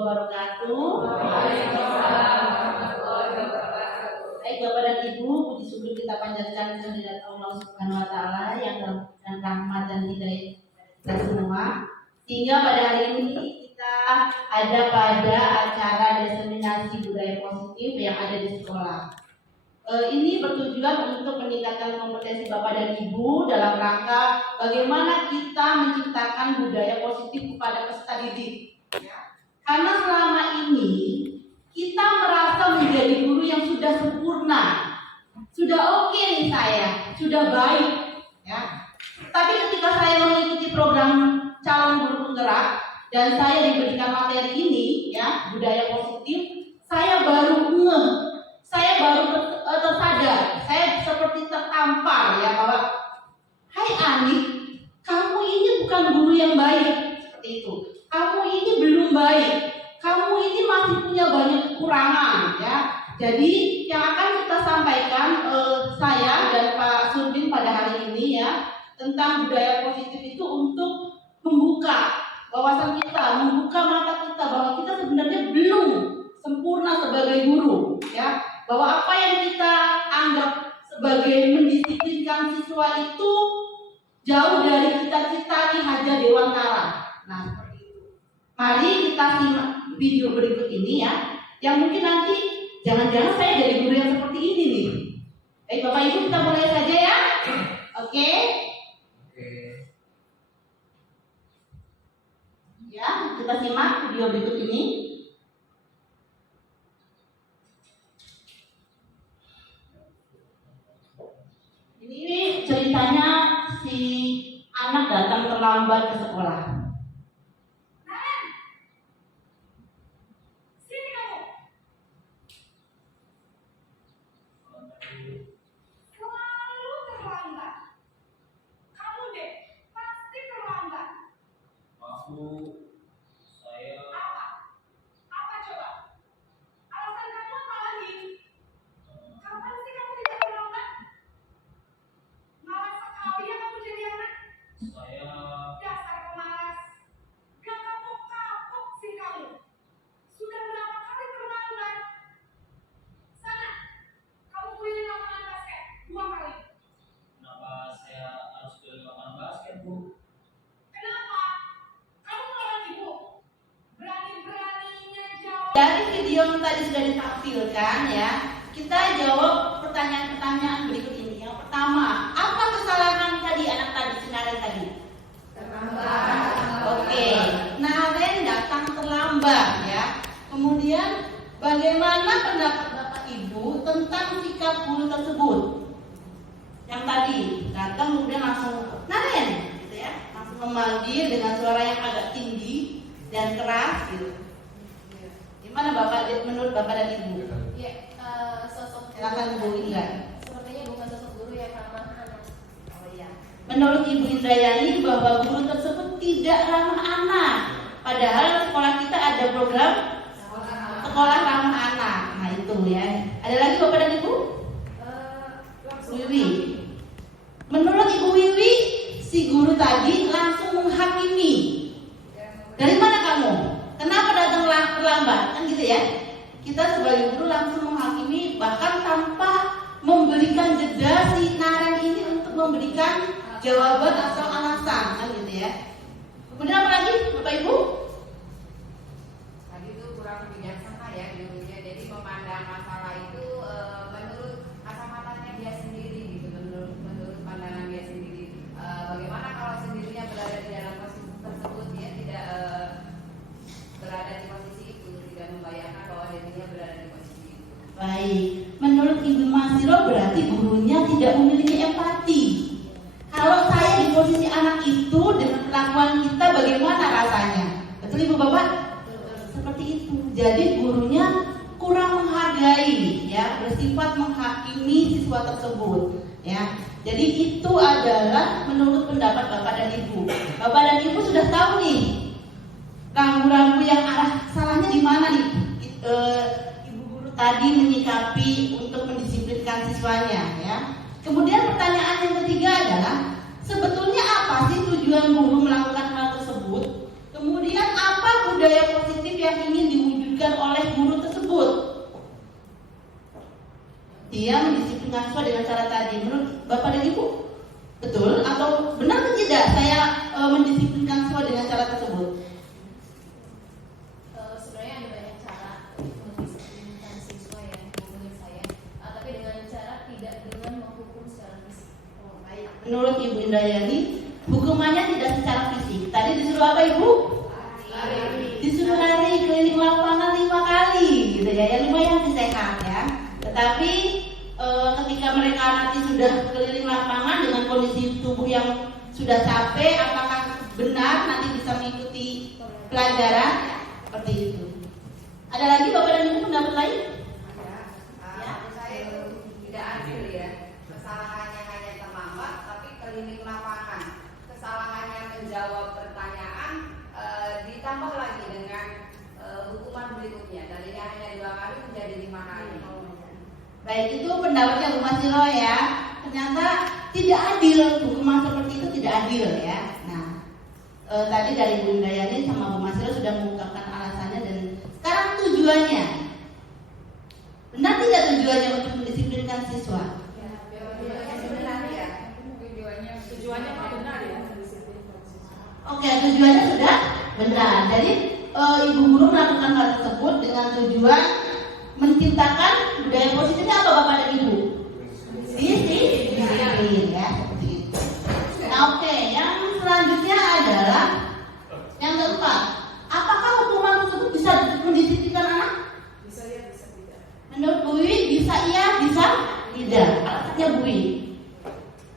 wabarakatuh. Baik Bapak dan Ibu, puji syukur kita panjatkan kehadirat Allah Subhanahu wa taala yang dalam rahmat dan hidayah kita semua. Sehingga pada hari ini kita ada pada acara diseminasi budaya positif yang ada di sekolah. Ini bertujuan untuk meningkatkan kompetensi Bapak dan Ibu dalam rangka bagaimana kita menciptakan budaya positif kepada peserta didik. Karena selama ini kita merasa menjadi guru yang sudah sempurna, sudah oke nih saya, sudah baik, ya. Tapi ketika saya mengikuti program calon guru penggerak dan saya diberikan materi ini, ya, budaya positif, saya baru ngeh, saya baru tersadar, saya seperti tertampar, ya, bahwa hai Ani, kamu ini bukan guru yang baik, seperti itu. Kamu ini belum baik, kamu ini masih punya banyak kekurangan, ya. Jadi yang akan kita sampaikan saya dan Pak Sudin pada hari ini, ya, tentang budaya positif itu untuk membuka wawasan kita, membuka mata kita bahwa kita sebenarnya belum sempurna sebagai guru, ya. Bahwa apa yang kita anggap sebagai mendisiplinkan siswa itu jauh dari cita-cita Ki Haja Dewantara. Nah, mari kita simak video berikut ini, ya, yang mungkin nanti jangan-jangan saya jadi guru yang seperti ini nih. Baik Bapak Ibu, kita mulai saja, ya. Oke. Ya, kita simak video berikut ini. Ini ceritanya si anak datang terlambat ke sekolah. Saya apa coba? Alasan kamu apa lagi? Kapan sih kamu tidak terlambat? Malas sekali ya kamu jadi anak. Dasar pemalas. Gak kapok-kapok sih kamu. Sudah berapa kali terlambat? Sana, kamu keliling lapangan basket 2 kali. Kenapa saya harus ke lapangan basket, Bu? Dari video yang tadi sudah ditampilkan, ya, kita jawab pertanyaan-pertanyaan berikut ini. Yang pertama, apa kesalahan tadi anak tadi, Naren tadi? Terlambat. Oke, Naren datang terlambat, ya. Kemudian bagaimana pendapat Bapak Ibu tentang sikap guru tersebut? Yang tadi datang kemudian langsung Naren, gitu ya, langsung memanggil dengan suara yang agak tinggi dan keras, gitu. Gimana Bapak, menurut Bapak dan Ibu? Ya, sosok silakan Bu Indra. Sepertinya bukan sosok guru yang ramah anak. Oh iya. Menurut Ibu Indrayani bahwa guru tersebut tidak ramah anak. Padahal sekolah kita ada program sekolah ramah anak. Nah itu, ya. Ada lagi Bapak dan Ibu? Wiwi. Menurut Ibu Wiwi, si guru tadi langsung menghakimi. Dari mana kamu? Kenapa datang terlambat? Kan gitu, ya. Kita sebagai guru langsung menghakimi, bahkan tanpa memberikan jeda si Naren ini untuk memberikan jawaban atau alasan, kan gitu, ya. Kemudian apa lagi Bapak Ibu? Tadi itu kurang bijaksana, ya, gurunya. Jadi memandang masalah itu menurut kacamatanya dia sendiri, gitu. Menurut pandangan dia sendiri. Bagaimana kalau sendirinya berada di dalam posisi tersebut, dia tidak berada di posisi itu, tidak membayangkan bahwa dirinya berada di posisi itu. Baik, menurut Ibu Masiro berarti gurunya tidak memiliki empati. Kalau saya di posisi anak itu dengan perlakuan kita bagaimana rasanya? Betul Ibu Bapak? Seperti itu. Jadi gurunya kurang menghargai, ya, bersifat menghakimi siswa tersebut, ya. Jadi itu adalah menurut pendapat Bapak dan Ibu. Bapak dan Ibu sudah tahu nih rambu-rambu yang arah salahnya di mana nih? Ibu guru tadi menyikapi untuk mendisiplinkan siswanya, ya. Kemudian pertanyaan yang ketiga adalah sebetulnya apa sih tujuan guru melakukan hal tersebut? Kemudian apa budaya positif yang ingin dia mendisiplinkan siswa dengan cara tadi. Menurut Bapak dan Ibu, betul atau benar atau tidak saya mendisiplinkan siswa dengan cara tersebut? Sebenarnya ada banyak cara untuk mendisiplinkan siswa ya menurut saya, tapi dengan cara tidak dengan menghukum secara fisik. Baik. Menurut Ibu Indrayani, hukumannya tidak secara fisik. Tadi disuruh apa Ibu? Disuruh lari keliling lapangan 5 kali, gitu ya. Yang lumayan sehat ya. Tetapi ketika mereka nanti sudah keliling lapangan dengan kondisi tubuh yang sudah capek, apakah benar nanti bisa mengikuti pelajaran? Seperti itu. Ada lagi Bapak dan Ibu pendapat lain? Menurut saya itu tidak adil ya. Kesalahannya hanya terlambat, tapi keliling lapangan. Kesalahannya menjawab pertanyaan ditambah lagi dengan hukuman berikutnya. Tadinya hanya 2 kali menjadi 5 kali. Baik, itu pendapatnya Bu Masiro ya. Ternyata tidak adil, hukuman seperti itu tidak adil ya. Nah, tadi dari Bu Indrayani sama Bu Masiro sudah mengungkapkan alasannya dan sekarang tujuannya. Benar tidak tujuannya untuk mendisiplinkan siswa? Tujuannya mah benar ya. Oke, tujuannya sudah benar. Jadi ibu guru melakukan hal tersebut dengan tujuan menciptakan budaya positifnya apa Bapak dan Ibu? Disiplin ya, seperti itu. Nah, oke, yang selanjutnya adalah yang keempat. Apakah hukuman tersebut bisa mendisiplinkan anak? Bisa ya, bisa tidak. Menurut Bu Wi, bisa iya, bisa tidak. Alasannya Bu Wi.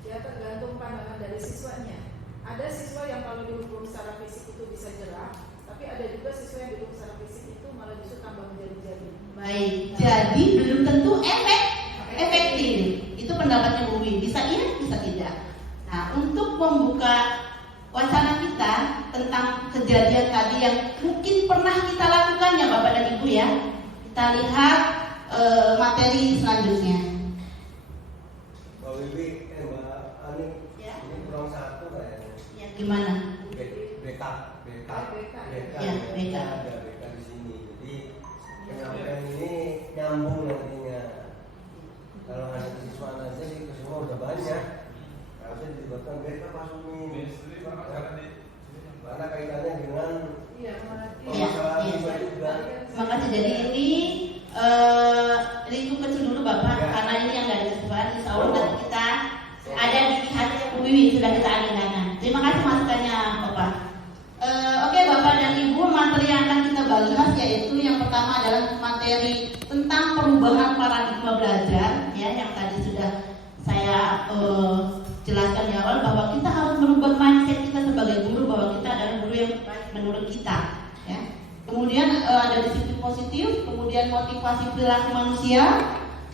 Ya tergantung pandangan dari siswanya. Ada siswa yang kalau dihukum secara fisik itu bisa jerah, tapi ada juga siswa yang dihukum secara fisik itu malah justru tambah menjadi-jadi. Baik, jadi belum tentu efektif. Itu pendapatnya Bu Wi. Bisa iya, bisa tidak. Nah, untuk membuka wacana kita tentang kejadian tadi yang mungkin pernah kita lakukan ya Bapak dan Ibu ya. Kita lihat materi selanjutnya. Mbak Wiwi, Mbak Ani, Ya. ini kurang satu kayaknya. Ya, gimana? BK. Ya, BK. Ada BK di sini. Jadi penyampaian ini nyambung nantinya. Kalau hanya siswa aja sih semua udah banyak. Harusnya dilibatkan BK Pak Sumi. Karena kaitannya dengan permasalahan Iya. siswa juga. Terima kasih. Jadi ini lingkup kecil dulu Bapak, Ya. karena ini yang nggak dikasih. Insya Allah nanti kita ada di hati Bu Wiwi sudah kita agendakan. Terima kasih masukannya Bapak. Oke Bapak dan Ibu, materi yang akan kita bahas yaitu yang pertama adalah materi tentang perubahan paradigma belajar ya, yang tadi sudah saya jelaskan di awal bahwa kita harus merubah mindset kita sebagai guru bahwa kita adalah guru yang baik menurut kita ya. Kemudian ada disiplin positif, kemudian motivasi perilaku manusia,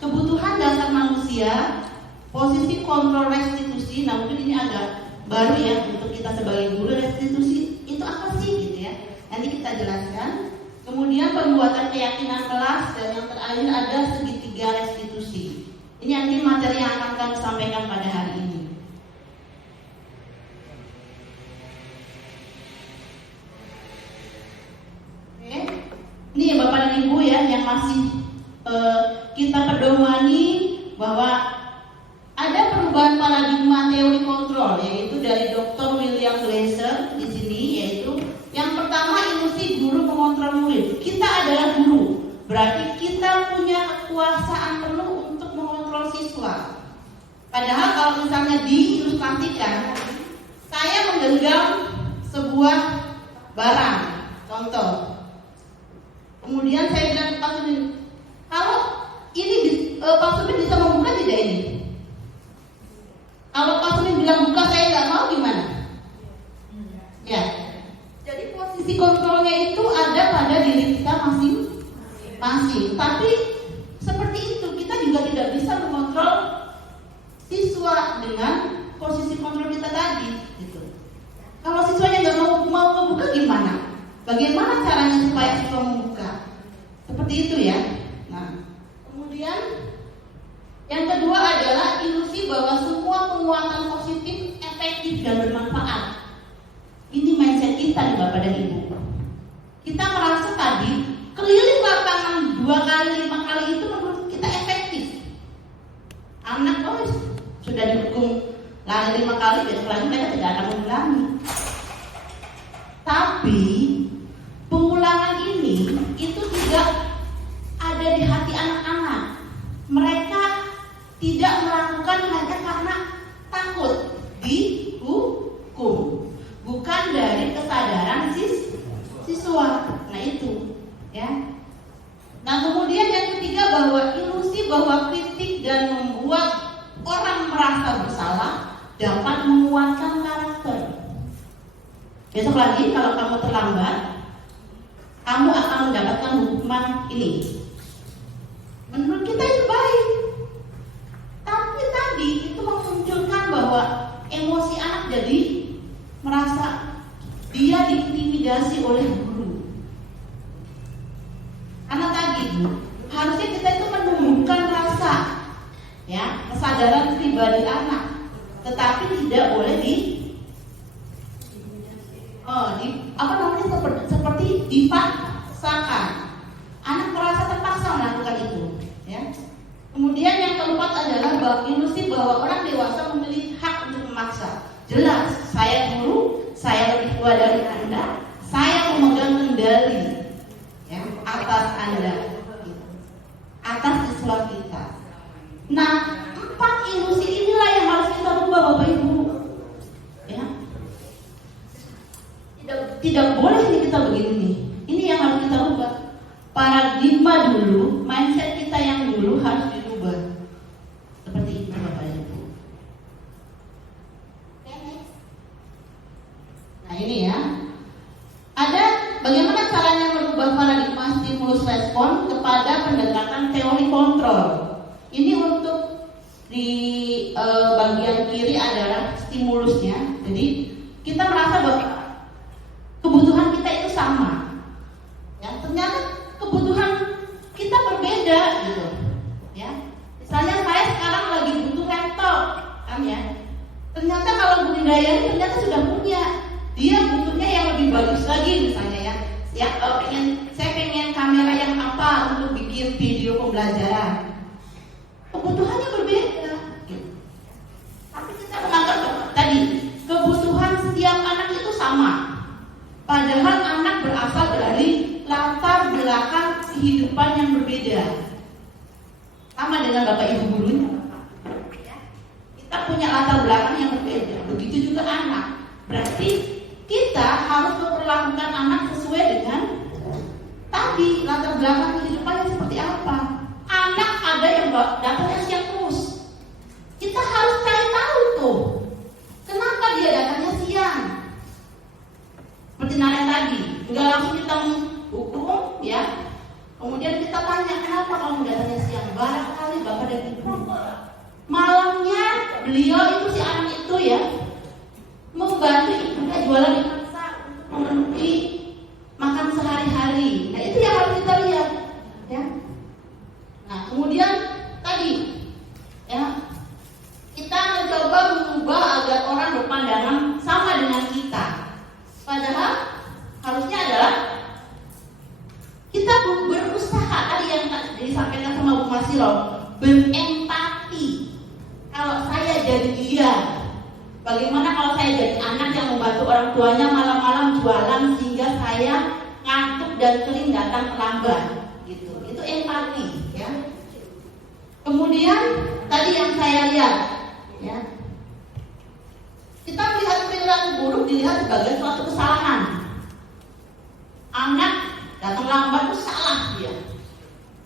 kebutuhan dasar manusia, posisi kontrol restitusi. Nah mungkin ini agak baru ya untuk kita sebagai guru. Restitusi itu apa sih gitu ya, nanti kita jelaskan. Kemudian pembuatan keyakinan kelas, dan yang terakhir ada segitiga restitusi. Ini nanti materi yang akan kami sampaikan pada hari ini. Oke, ini Bapak dan Ibu ya yang masih kita pedomani bahwa ada perubahan paradigma teori kontrol, yaitu dari Dr. William Glasser di sini, yaitu yang pertama ilusi guru mengontrol murid. Kita adalah guru, berarti kita punya kekuasaan penuh untuk mengontrol siswa. Padahal kalau misalnya diilustrasikan, saya menggenggam sebuah barang, contoh. Kemudian saya bilang ke Pak Sumin, kalau ini Pak Sumin bisa membuka tidak ini? Kalau Pak Sumin bilang buka saya nggak mau, gimana? Ya. Jadi posisi kontrolnya itu ada pada diri kita masing-masing. Tapi seperti itu kita juga tidak bisa mengontrol siswa dengan posisi kontrol kita tadi. Gitu. Kalau siswanya nggak mau membuka gimana? Bagaimana caranya supaya siswa membuka? Seperti itu ya. Nah, kemudian yang kedua adalah ilusi bahwa semua penguatan positif efektif dan bermanfaat. Ini mindset kita nih Bapak dan Ibu. Kita merasa tadi keliling lapangan 2 kali 5 kali itu menurut kita efektif. sekali 5 kali, besok lagi mereka tidak akan mengulangi. Tapi pengulangan ini itu tidak ada di hati anak-anak. Mereka tidak melakukan hanya karena takut dihukum, bukan dari kesadaran siswa. Nah itu, ya. Nah kemudian yang ketiga, bahwa ilusi bahwa kritik dan membuat orang merasa bersalah dapat menguatkan karakter. Besok lagi kalau kamu terlambat, kamu akan mendapatkan hukuman ini. Menurut kita itu baik, tapi tadi itu memunculkan bahwa emosi anak jadi merasa dia diintimidasi oleh guru. Karena tadi harusnya kita itu menumbuhkan rasa, ya, kesadaran pribadi anak, tetapi tidak boleh seperti dipaksakan. Anak merasa terpaksa melakukan itu, ya. Kemudian yang keempat adalah ilusi bahwa orang dewasa memiliki hak untuk memaksa. Jelas, saya guru, saya lebih tua dari Anda, saya memegang kendali, ya, atas Anda, atas siswa kita. Nah, 4 ilusi inilah yang harus kita rubah, Bapak Ibu. Ya. Tidak boleh nih kita begini nih. Ini yang harus kita rubah. Paradigma dulu, mindset kita yang dulu harus dirubah. Seperti itu, Bapak Ibu. Oke, next. Nah ini ya. Ada bagaimana caranya merubah paradigma stimulus respon kepada pendekatan teori kontrol. Ini untuk di bagian kiri adalah stimulusnya. Jadi kita merasa bahwa kebutuhan kita itu sama. Ya, ternyata kebutuhan kita berbeda gitu. Ya. Misalnya saya sekarang lagi butuh laptop, kan ya. Ternyata kalau budidaya ini ternyata sudah punya. Dia butuhnya yang lebih bagus lagi misalnya ya. Ya, saya pengen kamera yang apa untuk bikin video pembelajaran. Kebutuhannya berbeda. Tapi kita menganggap tadi kebutuhan setiap anak itu sama. Padahal anak berasal dari latar belakang kehidupan yang berbeda. Sama dengan Bapak Ibu gurunya. Kita punya latar belakang yang berbeda. Begitu juga anak. Berarti kita harus memperlakukan anak sesuai dengan tadi latar belakang kehidupannya seperti apa. Anak ada yang datangnya siang terus. Kita harus cari tahu tuh, kenapa dia datangnya siang. Seperti Naren tadi, enggak langsung kita menghukum, ya. Kemudian kita tanya, kenapa kamu datangnya siang? Barangkali Bapak dan Ibu malamnya beliau itu si anak itu ya membantu ibunya jualan di pasar untuk memenuhi makan sehari-hari. Nah itu yang harus kita lihat, ya. Nah kemudian tadi, ya, kita mencoba mengubah agar orang berpandangan sama dengan kita. Padahal harusnya adalah kita berusaha tadi yang disampaikan sama Bu Masilo, berempati. Kalau saya jadi dia, bagaimana kalau saya jadi anak yang membantu orang tuanya malam-malam jualan sehingga saya ngantuk dan sering datang terlambat, gitu. Itu empati, ya. Kemudian tadi yang saya lihat, ya, kita melihat perilaku buruk dilihat sebagai suatu kesalahan. Anak datang lambat itu salah dia,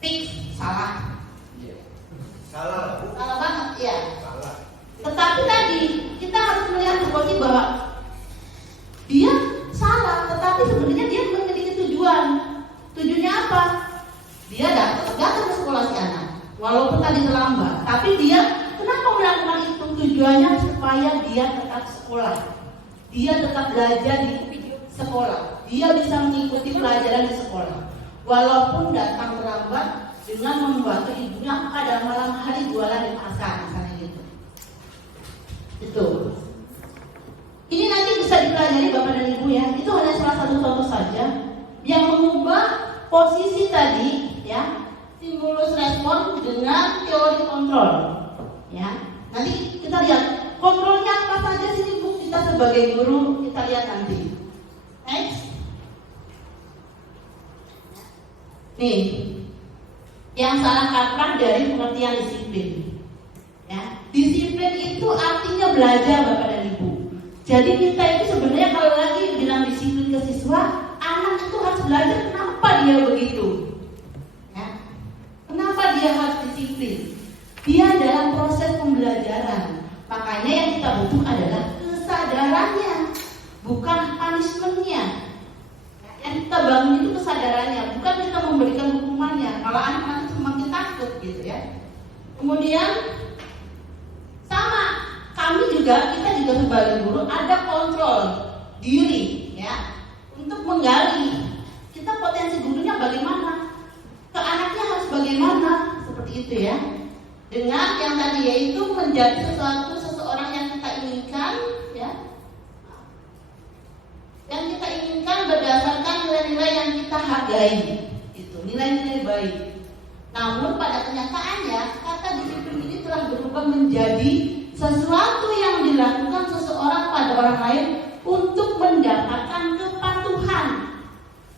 fix salah. Salah banget, ya. Tetapi tadi kita harus melihat situasi bahwa dia salah, tetapi sebenarnya dia memiliki tujuan. Tujuannya apa? Dia datang ke sekolah si anak, walaupun tadi terlambat, tapi dia kenapa melakukan itu? Tujuannya supaya dia tetap sekolah, dia tetap belajar di sekolah, dia bisa mengikuti pelajaran di sekolah, walaupun datang terlambat dengan membantu ibunya pada malam hari jualan di pasar, misalnya gitu. Itu. Ini nanti bisa dipelajari Bapak dan Ibu ya. Itu hanya salah satu contoh saja yang mengubah posisi tadi, ya, stimulus respon dengan teori kontrol. Ya. Nanti kita lihat Kontrolnya apa saja sih Bu? Kita sebagai guru kita lihat nanti. Next. Nih, yang salah kaprah dari pengertian disiplin. Ya, disiplin itu artinya belajar Bapak dan Ibu. Jadi kita itu sebenarnya kalau lagi bilang disiplin ke siswa, anak itu harus belajar kenapa dia begitu. Ya, kenapa dia harus disiplin? Dia dalam proses pembelajaran. Makanya yang kita butuh adalah kesadarannya, bukan punishment-nya. Yang kita bangun itu kesadarannya, bukan kita memberikan hukumannya. Kalau anak nanti semakin takut gitu ya. Kemudian sama, kita juga sebagai guru ada kontrol diri ya, untuk menggali kita potensi gurunya bagaimana, ke anaknya harus bagaimana, seperti itu ya. Dengan yang tadi yaitu menjadi seseorang yang kita inginkan ya. Yang kita inginkan berdasarkan nilai-nilai yang kita hargai, itu nilai-nilai baik. Namun pada kenyataannya kata disiplin ini telah berubah menjadi sesuatu yang dilakukan seseorang pada orang lain untuk mendapatkan kepatuhan.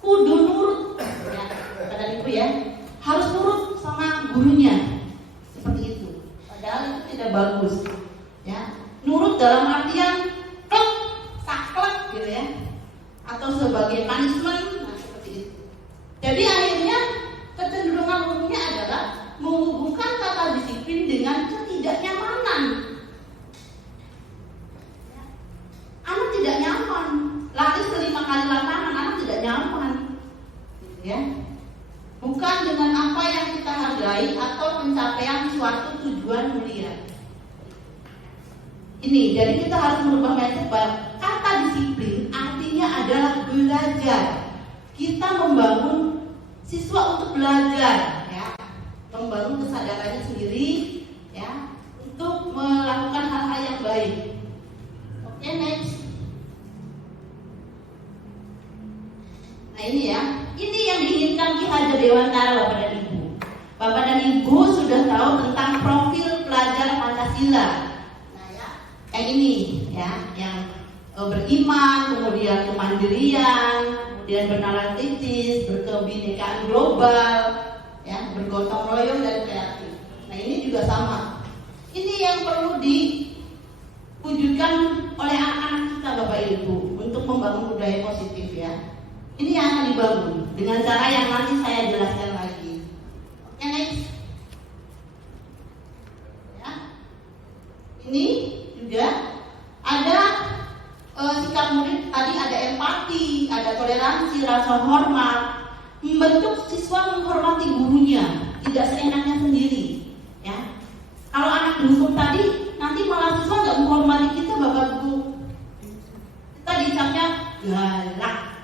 Kudu nurut, ya, kata Ibu ya, harus nurut sama gurunya, seperti itu. Padahal itu tidak bagus, ya. Nurut dalam artian saklek gitu ya, atau sebagai punishment, nah seperti itu. Jadi akhirnya kecenderungan umumnya adalah menghubungkan kata disiplin dengan ketidaknyamanan. Anak tidak nyaman, latih 5 kali lapangan, anak tidak nyaman, gitu ya. Bukan dengan apa yang kita hargai atau pencapaian suatu tujuan mulia. Ini, jadi kita harus merubah mindset bahwa kata disiplin artinya adalah belajar. Kita membangun siswa untuk belajar, ya, membangun kesadarannya sendiri, ya, untuk melakukan hal-hal yang baik. Oke, next. Nah ini ya, ini yang diinginkan Ki Hajar Dewantara Bapak dan Ibu. Bapak dan Ibu sudah tahu tentang profil pelajar Pancasila. Nah ya, yang ini ya, yang beriman, kemudian kemandirian, kemudian bernalar kritis, berkebinekaan global, ya, bergotong royong dan kreatif. Nah ini juga sama. Ini yang perlu diwujudkan oleh anak-anak kita Bapak Ibu untuk membangun budaya positif ya. Ini yang akan dibangun dengan cara yang nanti saya jelaskan lagi. Oke, next. Ya. Ini juga ada sikap murid tadi, ada empati, ada toleransi, rasa hormat, membentuk siswa menghormati gurunya, tidak seenaknya sendiri. Ya. Kalau anak dihukum tadi, nanti malah siswa nggak menghormati kita, Bapak Ibu. Kita dicapnya galak,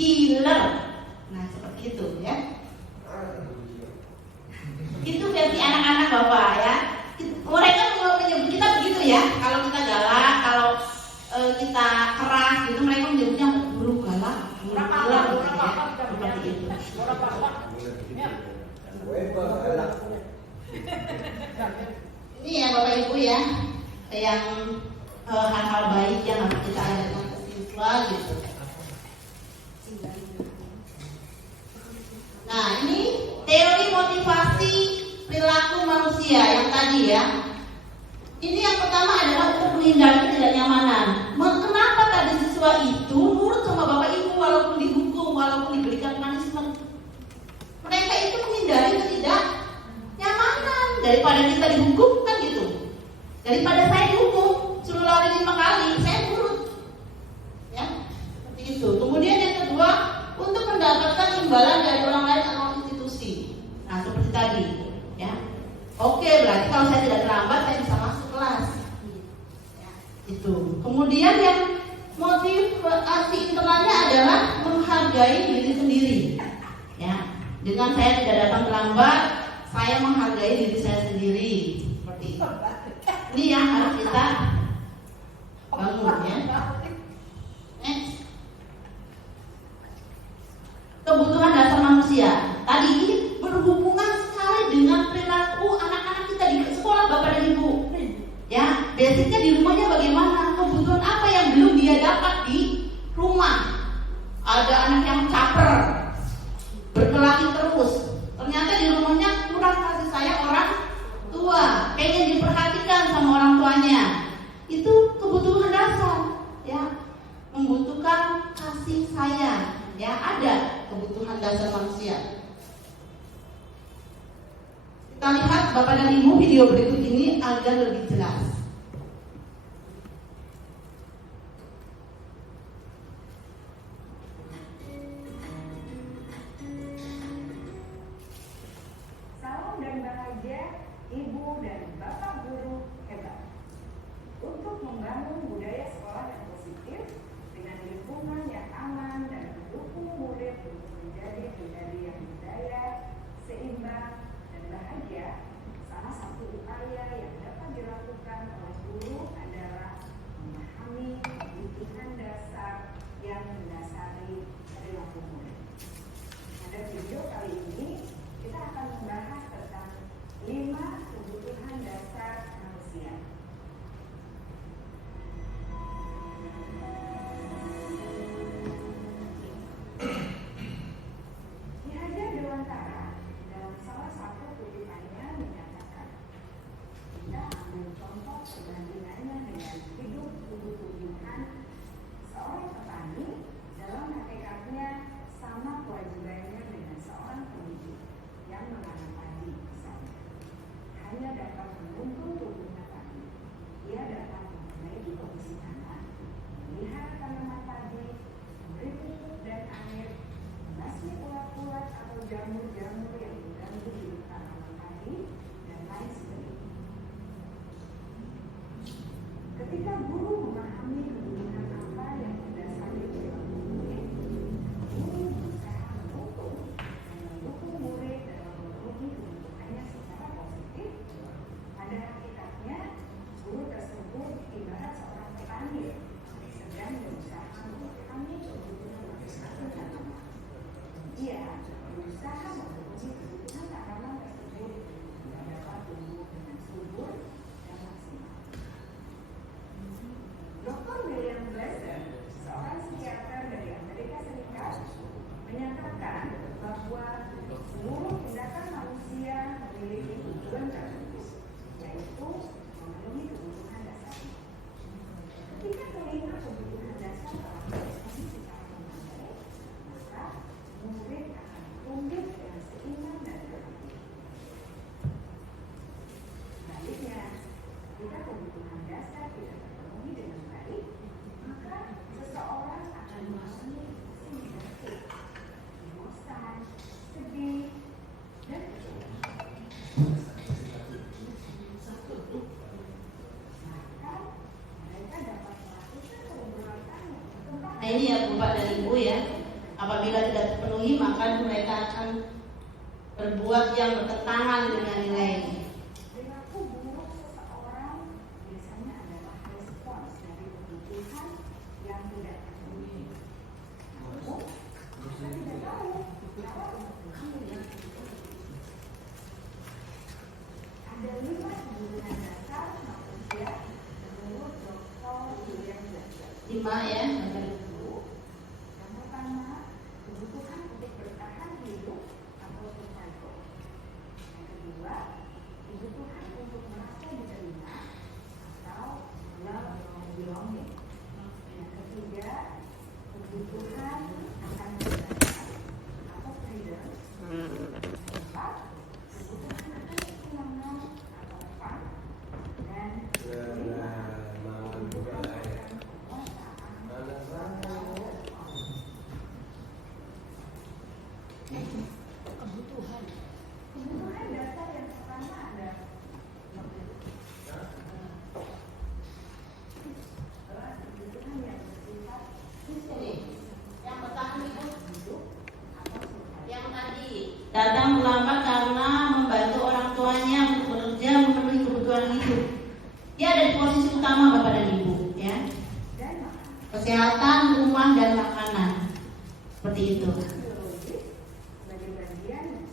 killer, nah seperti itu ya. Itu versi anak-anak Bapak ya. Mereka menyebut kita begitu ya. Kalau kita galak, kalau kita keras gitu, mereka menyebutnya guru galak, guru galak gitu ya. Seperti itu. Ini ya Bapak Ibu ya, yang hal-hal baik yang harus kita ajarkan ke siswa gitu. Nah ini teori motivasi perilaku manusia yang tadi ya. Ini yang pertama adalah untuk menghindari ketidaknyamanan. Kenapa tadi siswa itu nurut sama Bapak Ibu walaupun dihukum, walaupun diberikan punishment? Mereka itu menghindari ketidaknyamanan. Daripada kita dihukum kan gitu. Daripada saya dihukum suruh lari 5 kali, saya nurut. Ya, seperti itu. Kemudian yang kedua, untuk mendapatkan imbalan dari orang lain atau institusi. Nah, seperti tadi, ya. Oke, berarti kalau saya tidak terlambat, saya bisa masuk kelas. Ya, itu. Kemudian yang motivasi internalnya adalah menghargai diri sendiri. Ya, dengan saya tidak datang terlambat, saya menghargai diri saya sendiri. Seperti itu. Ini yang harus kita bangun ya. Next. Kebutuhan dasar manusia. Tadi ini berhubungan sekali dengan perilaku anak-anak kita di sekolah Bapak dan Ibu. Ya, berkelahi terus. Ternyata di rumahnya kurang kasih sayang orang tua, pengen diperhatikan sama orang tuanya. Itu kebutuhan dasar, ya, membutuhkan kasih sayang, ya, ada kebutuhan dasar manusia. Kita lihat Bapak dan Ibu video berikut ini agar lebih jelas. Salam dan bahagia Ibu dan Bapak guru hebat. Untuk membangun budaya sekolah yang positif dengan lingkungan yang aman dan mendukung murid untuk menjadi pribadi yang berdaya, seimbang, dan bahagia, salah satu upaya yang dapat dilakukan oleh guru adalah memahami kebutuhan dasar yang mendasari perilaku murid. Pada video kali ini, kita akan membahas tentang 5 kebutuhan dasar manusia. Ki Hajar Dewantara dalam salah satu kutipannya menyatakan, kita ambil contoh perbandingannya dengan hidup tumbuh-tumbuhan. Seorang petani dalam hakikatnya sama kewajibannya dengan seorang pendidik yang menanam padi misalnya. Hanya dapat menuntun tumbuhnya padi. Ia dapat memperbaiki kondisi tanah, melihara tanaman padi, memberi pupuk dan air, membasmi ulat-ulat atau jamur-jamur yang mengganggu hidup tanaman padi, dan lain sebagainya. Ketika guru memahami kebutuhan apa yang mendasari perilaku murid, guru berusaha menuntun dan mendukung murid dalam memenuhi kebutuhannya secara positif. Pada hakikatnya, guru tersebut ibarat seorang petani sedang berusaha memahami kebutuhan masing-masing tanaman. Ia berusaha memenuhi kebutuhan tanaman tersebut agar dapat tumbuh dengan subur dan maksimal. Dr. William Glasser, seorang psikiater dari Amerika Serikat, menyatakan bahwa seluruh tindakan manusia memiliki tujuan tertentu, yaitu memenuhi kebutuhan dasar. Ketika kelima kebutuhan dasar telah terpenuhi secara memadai, maka murid akan tumbuh dengan seimbang dan beradil. Sebaliknya, jika kebutuhan dasar tidak terpenuhi dengan baik, maka seseorang akan mengalami emosi negatif, bosan, sedih, dan kecewa. Maka mereka dapat melakukan perbuatan yang bertentangan. Nah ini ya Bapak dan Ibu ya, apabila tidak terpenuhi maka mereka akan berbuat yang bertentangan dengan nilai. Perilaku buruk seseorang biasanya adalah respons dari kebutuhan yang tidak terpenuhi. Namun, kita tidak tahu cara untuk mengambil yang terpenuhi. Ada 5 kebutuhan dasar manusia menurut Dr. William Glasser. 5 ya, Bapak Ibu. Yang pertama, kebutuhan untuk bertahan hidup atau survival. Yang kedua, kebutuhan untuk merasa diterima atau love and belonging. Yang ketiga, kebutuhan akan kebebasan atau freedom. Yang keempat, kebutuhan akan kesenangan atau fun. Dan kelima, kebutuhan akan kekuasaan. Kebutuhan dasar yang pertama adalah kebutuhan yang bersifat Ini yang pertama itu hidup atau survival. yang tadi datang melambat karena membantu orang tuanya untuk bekerja memenuhi kebutuhan hidup. Dia ada di posisi utama Bapak dan Ibu ya. Dan makanan. Kesehatan, rumah dan makanan. Seperti itu. Biologis sebagai bagian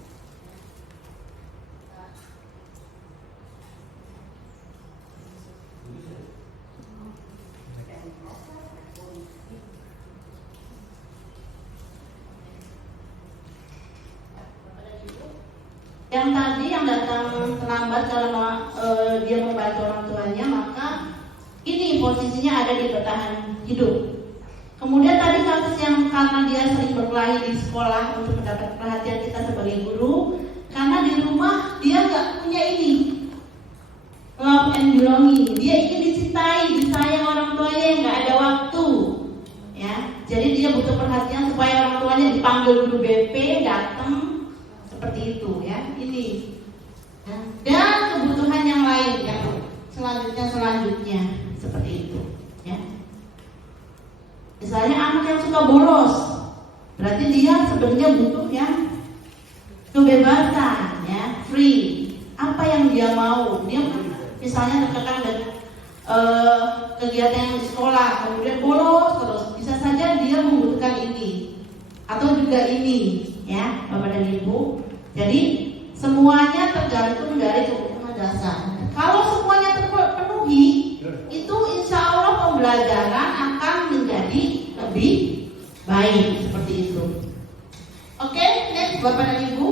dari proses reproduksi. Yang tadi yang datang terlambat kalau dia membantu orang tuanya, maka ini posisinya ada di bertahan hidup. Kemudian tadi kasus yang karena dia sering berkelahi di sekolah untuk mendapat perhatian kita sebagai guru, karena di rumah dia nggak punya ini love and belonging. Dia ingin dicintai, disayang orang tuanya, nggak ada waktu, ya. Jadi dia butuh perhatian supaya orang tuanya dipanggil guru BP, datang seperti itu, ya. Ini, ya. Dan kebutuhan yang lain, ya. Selanjutnya seperti itu, ya. Misalnya anak yang suka bolos, berarti dia sebenarnya butuh yang kebebasan, ya, free. Apa yang dia mau? Dia misalnya terkekang dengan kegiatan yang di sekolah, kemudian bolos terus, bisa saja dia membutuhkan ini atau juga ini, ya, Bapak dan Ibu. Jadi semuanya tergantung dari kebutuhan dasar. Kalau semuanya terpenuhi, itu insya Allah pembelajaran akan menjadi lebih baik seperti itu. Oke, next Bapak dan Ibu.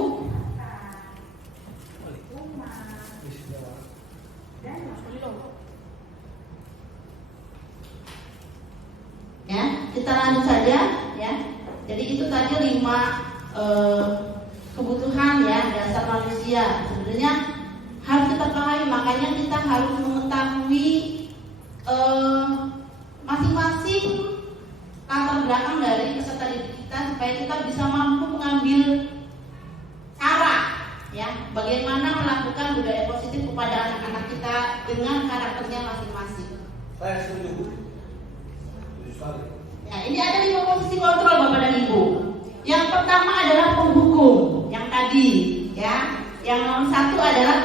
Ya, kita lanjut saja, ya. Jadi itu tadi 5 kebutuhan, ya, dasar manusia. Sebenarnya harus kita pahami, makanya kita harus mengetahui masing-masing latar belakang dari peserta didik kita supaya kita bisa mampu mengambil cara, ya, bagaimana melakukan budaya positif kepada anak-anak kita dengan karakternya masing-masing. Saya setuju. Ya, ini ada 5 posisi kontrol Bapak dan Ibu. Yang pertama adalah penghukum, yang tadi, ya. Yang nomor 1 adalah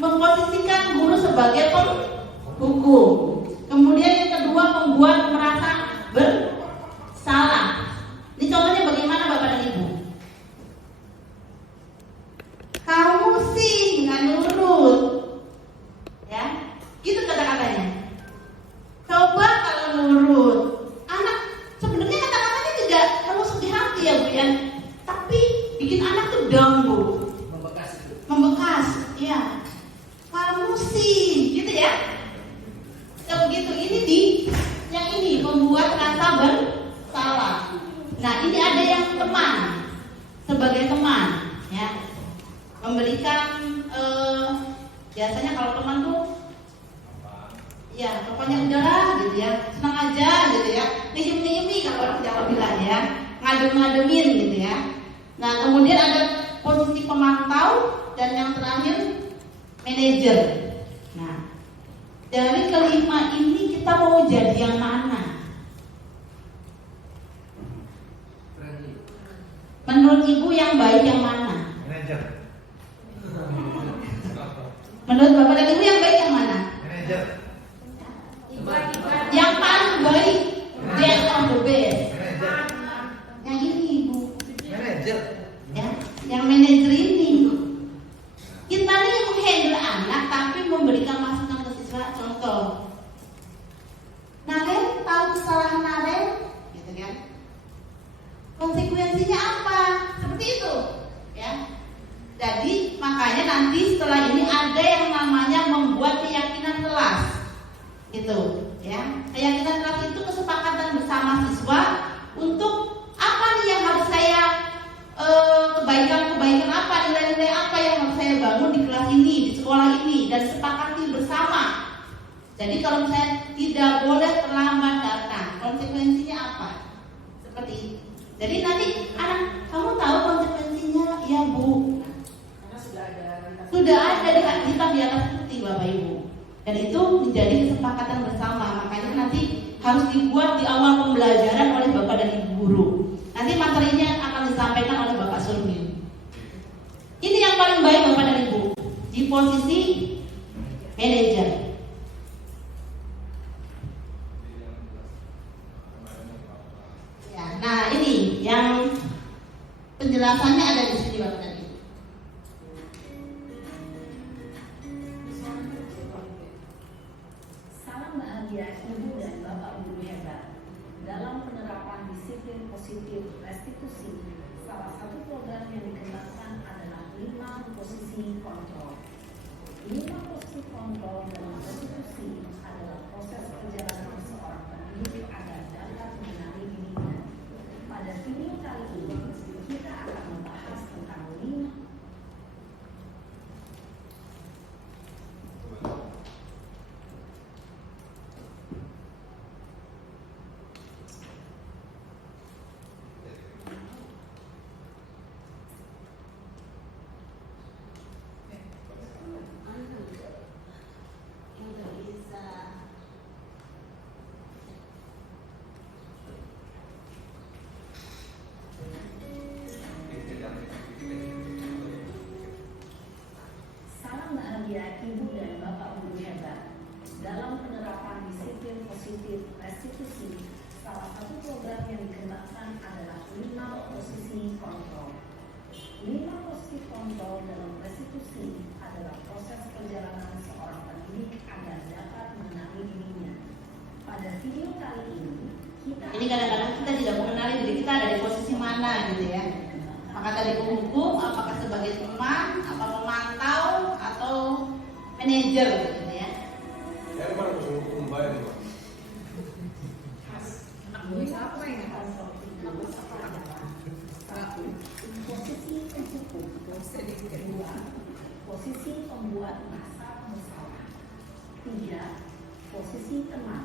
memposisikan guru sebagai penghukum. Kemudian yang kedua, membuat merasa bersalah. Ini contohnya bagaimana Bapak dan Ibu? Kamu sih nggak nurut, ya, gitu kata-katanya. Coba kalau nurut, anak sebenarnya kata-katanya tidak menusuk di hati, ya Bu, ya, tapi bikin anak tuh down, Bu, membekas, ya. Kamu sih, gitu ya. Kalau begitu, ini yang ini membuat rasa bersalah. Nah, ini ada yang teman, sebagai teman, ya, memberikan biasanya kalau teman tuh, ya, pokoknya udahlah, gitu ya, senang aja, gitu ya, nyium-nyiumi kalau orang Jawa bilang, ya, ngadem-ngademin, gitu ya. Nah, kemudian ada posisi pemantau dan yang terakhir manajer. Nah, dari kelima ini kita mau jadi yang mana? Menurut Ibu yang baik yang mana? Manajer. Menurut Bapak dan Ibu yang baik yang mana? Manajer. Yang paling baik, best of the best. Manajer. Yang ini Ibu, Manajer. ya, yang manajer ini. Kita ini menghandle anak tapi memberikan masukan ke siswa. Contoh, Naren tahu kesalahan Naren, gitu kan? Konsekuensinya apa? Seperti itu, ya. Jadi makanya nanti setelah ini ada yang namanya membuat keyakinan kelas, gitu, ya. Keyakinan kelas itu kesepakatan bersama siswa untuk apa nih yang harus saya kebaikan apa, nilai-nilai apa yang harus saya bangun di kelas ini, di sekolah ini, dan sepakati bersama. Jadi kalau misalnya tidak boleh terlambat datang, konsekuensinya apa? Seperti itu. Jadi nanti anak, kamu tahu konsekuensinya? Ya Bu, sudah ada di atas putih Bapak Ibu. Dan itu menjadi kesepakatan bersama. Makanya nanti harus dibuat di awal pembelajaran oleh Bapak dan Ibu guru. Nanti materinya akan disampaikan oleh Bapak Surmi. Ini yang paling baik Bapak dan Ibu di posisi manajer. Ya, nah ini yang penjelasannya ada di sini Bapak dan Ibu. Salam bahagia Ibu dan Bapak Guru hebat. Dalam penerapan disiplin positif restitusi, salah satu program yang dikembangkan adalah 5 posisi 5 posisi kontrol dalam restitusi adalah proses perjalanan seorang pendidik agar dapat mengenali dirinya. Pada video kali ini, kita Ini kadang-kadang kita tidak mengenali diri kita ada di posisi mana gitu ya. Apakah tadi penghukum, apakah sebagai teman, apa pemantau, atau manajer gitu ya. Yang mana hukum bayar itu? posisi penghukum, kedua, posisi pembuat pasal bersalah, 3, posisi teman,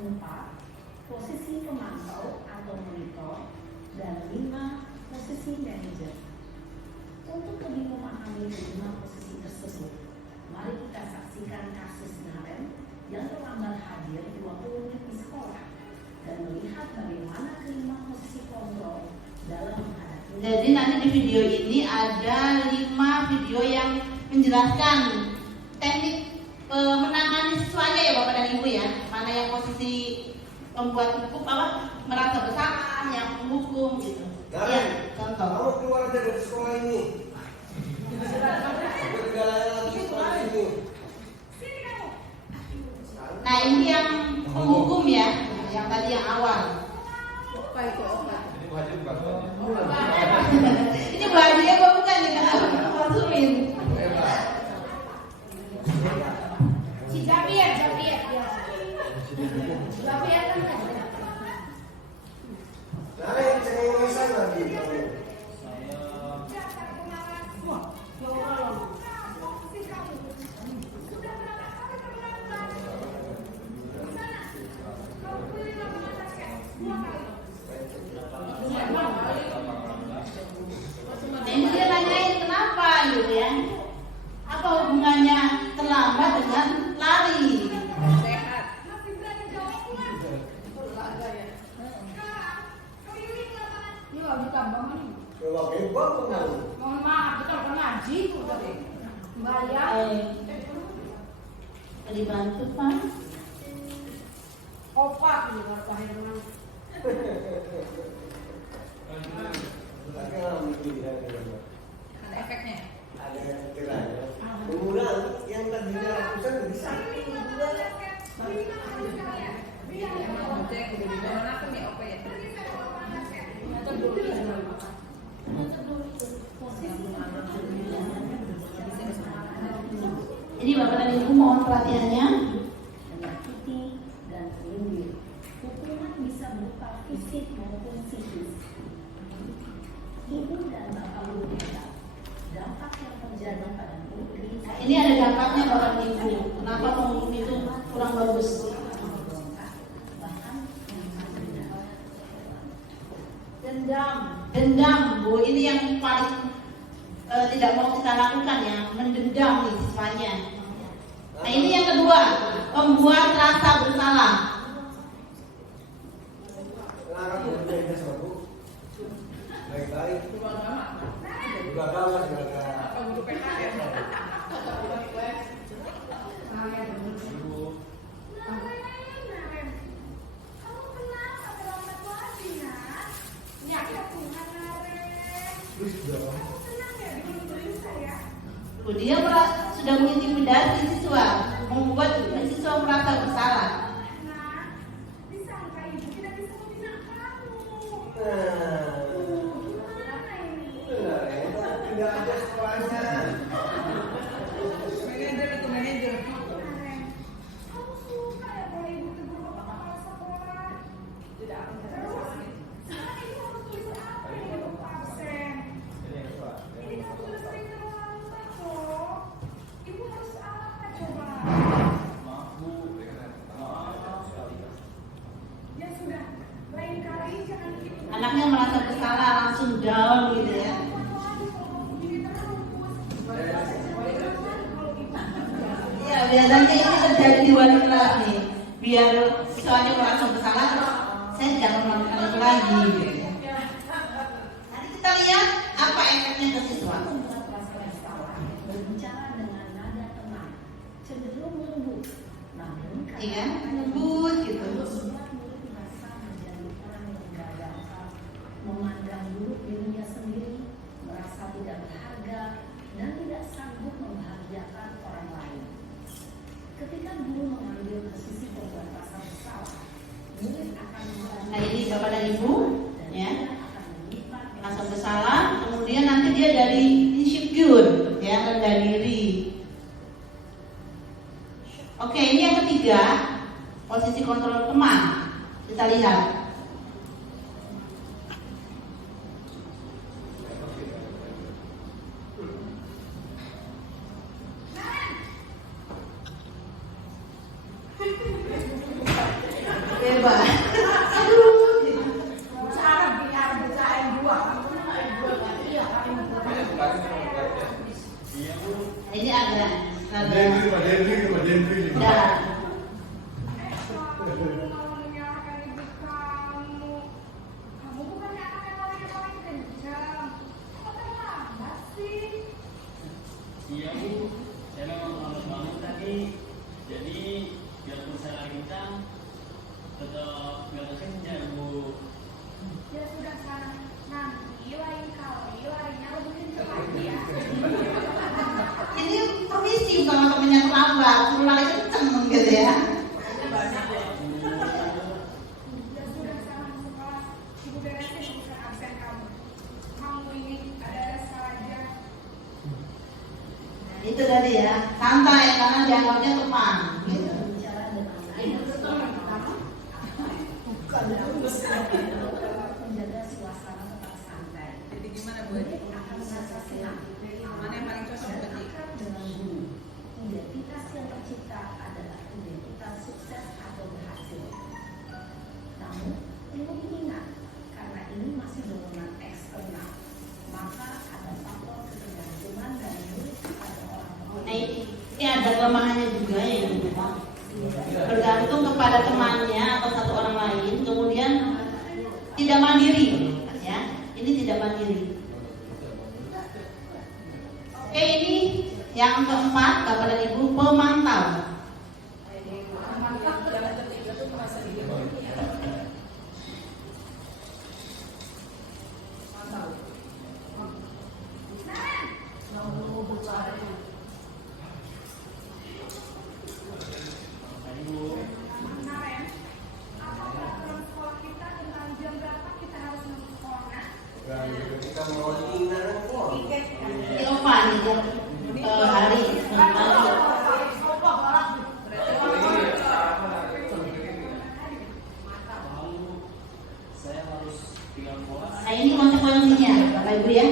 4, posisi pemantau atau monitor, dan 5, posisi manajer. Untuk lebih memahami 5 posisi tersebut, mari kita saksikan kasus Naren yang terlambat hadir 20 menit di sekolah dan melihat bagaimana kelima posisi kontrol dalam menghadapi. Jadi nanti di video ini ada 5 video yang menjelaskan teknik menangani siswanya ya Bapak dan Ibu ya. Mana yang posisi pembuat hukum merasa bersalah, yang menghukum gitu. Naren, Ya, contoh. kamu keluar aja dari sekolah ini. Tidak lagi sekolah ini. Sini kamu. Nah ini yang penghukum ya, yang tadi yang awal. Ini Bu Haji bukan Bu Haji. Ini bahagia apa bukan nih kan? Masukin. Si Javier ya. Javier kan. Naren, cengengesan lagi kamu. Saya Dasar pemalas. Wah, kapok sih kamu. Sudah berapa kali terlambat? Sana, kau beli lapangan basket 2 kali. Nah ini dia nanyain kenapa gitu ya. Apa hubungannya terlambat dengan lari? Masih berani jawab pulang. Sekarang, keliling lapangan. Coba bebas kamu. Mohon maaf, kita udah ngaji udah deh. Bayar. Dibantu Pak. Opak nih kalau Pak Tapi alhamdulillah Ada efeknya. ada yang kiranya. Kemudian yang tadinya ratusan jadi satu. Yang mau cek udah di mana aku nih oke ya. Jadi Bapak dan Ibu mohon perhatiannya. menyakiti dan menyindir. Hukuman bisa berupa fisik maupun psikis. Ibu dan bapak guru hebat. Dampak yang terjadi pada putri. Ini ada dampaknya Bapak dan Ibu. Kenapa penghukum itu kurang bagus? Bahkan yang paling Dendam Bu, ini yang paling tidak mau kita lakukan ya, mendendam nih siswanya. Nah ini yang kedua, membuat rasa bersalah. Larang berbeda sama Bu. Baik-baik. Juga agama juga. Guru PKN. Kamu kenapa terlambat lagi, Nak? Ya, Tuhan, Naren. Terus dong. Kamu senang ya dibeli saya? Dia sudah mengintimidasi siswa, membuat siswa merasa bersalah. Nah, disangka ibu tidak bisa membina kamu. Nah, Gimana ini? benar ya. Tidak ada sekolahnya. Manajer itu manajer. Naren, kamu suka ya kalau ibu tegur bapak kepala sekolah? Tidak akan Terus, sekarang ibu harus tulis apa ya untuk absen? Ini kamu sudah sering terlambat kok. Ibu harus apa coba? maaf Bu. Maaf sekali. Ya sudah, lain kali jangan gitu. Anaknya merasa bersalah langsung down gitu ya. Iya biasanya ini terjadi di wali kelas nih. Biar siswanya merasa bersalah, terus saya jangan melakukan itu lagi. Gitu ya. Nanti kita lihat apa efeknya ke siswa. membuat rasa bersalah, berbicara dengan nada tenang, cenderung lembut. Namun Iya, lembut gitu. membuat murid merasa menjadi orang yang gagal, memandang buruk dirinya sendiri, merasa ada dan tidak sanggup membahagiakan orang lain. Ketika guru mengambil posisi pembuat rasa bersalah, murid akan Nah ini Bapak dan Ibu, ya, akan menyimpan rasa bersalah, kemudian nanti dia dari insecure, ya, rendah diri. Oke, ini yang ketiga, posisi kontrol teman. Kita lihat. Bebas. Ini agak ya. Mau menyalahkan ibu kamu. Kamu bukannya anak yang paling kencang. Kok terlambat sih? Iya Bu, saya memang harus bangun tadi. Jadi biarpun saya lagi kencang, tetap nggak kekencang Bu. Ya sudah sana. Nanti lain kali larinya lebih kencang lagi ya. Ini permisi kalau temennya terlambat, suruh lari kenceng gitu ya. Ya sudah sana masuk kelas. Ibu beresin urusan absen kamu. Kamu ini ada saja. Itu tadi ya, santai karena dianggapnya teman gitu. bicara dengan menjaga suasana tetap santai. Jadi gimana Bu? Murid akan merasa senang. Mana yang paling cocok buat dia? Akrab dengan guru. Identitas yang tercipta adalah identitas sukses atau berhasil. Namun, perlu diingat karena ini masih dorongan eksternal, maka ada faktor ketergantungan dari murid pada orang tua. Nah ini ada kelemahannya juga ya, bergantung kepada temannya atau satu orang lain, kemudian tidak mandiri, ya. Ini tidak mandiri. Oke, ini yang keempat, Bapak dan Ibu, pemantau. Kemarin, apa peraturan sekolah kita tentang jam berapa kita harus masuk sekolah? Dan kita mau tinggal kok. Silva nih, hari Saya harus tinggal kelas. Nah ini konsekuensinya, Bapak Ibu ya,